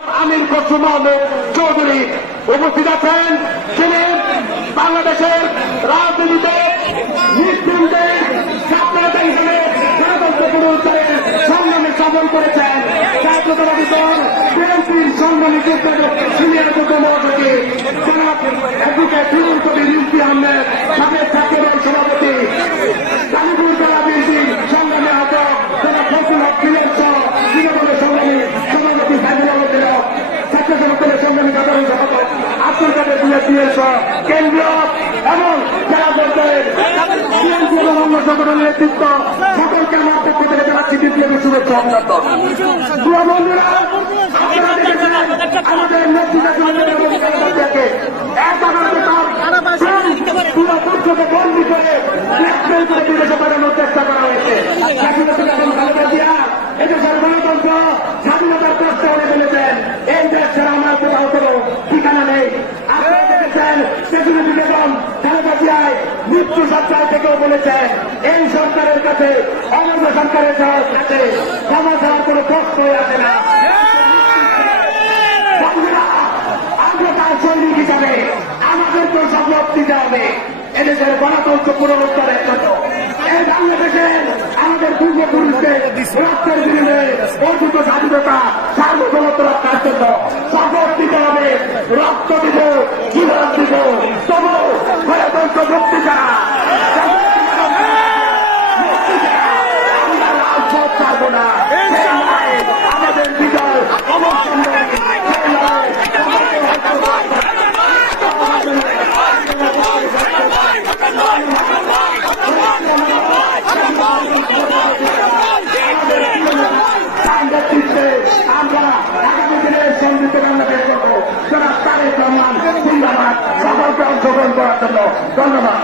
আমির কসুম মাহমুদ চৌধুরী উপস্থিত আছেন। তিনি বাংলাদেশের রাজনীতিতে, মুসলিমদের ছাত্রতা হিসেবে পুরস্কারের সংগ্রামে সফল করেছেন। দল বিএনপির সংগ্রামী সহ কেন্দ্রীয় এবং জেলা পর্যায়ের বিএনপি এবং অঙ্গ সংগঠনের নেতৃত্ব সকলকে আমার পক্ষ থেকে জানাচ্ছি দ্বিতীয় শুভেচ্ছা অভিনন্দন। প্রিয় বন্ধুরা, আপনারা দেখেছেন আমাদের নেতৃত্বে এক পুরো পক্ষকে বন্দী করে ব্ল্যাকমেল করে বিদেশে পাঠানোর চেষ্টা করা হয়েছে। এদেশের গণতন্ত্র, স্বাধীনতার কষ্ট ফেলেছেন এই দেশ ছাড়া আমার কোথাও কোনো ঠিকানা নেই। প্রেসিডেন্ট বেগম খালেদা জিয়ায় মৃত্যু সরকার থেকেও বলেছেন এই সরকারের কাছে অবৈধ সরকারের কাছে ক্ষমা দেওয়ার কোনো প্রশ্নই আসে না। আমাদের স্বাধীনতা, সার্বভৌমত্ব রক্ষার জন্য করার জন্য ধন্যবাদ!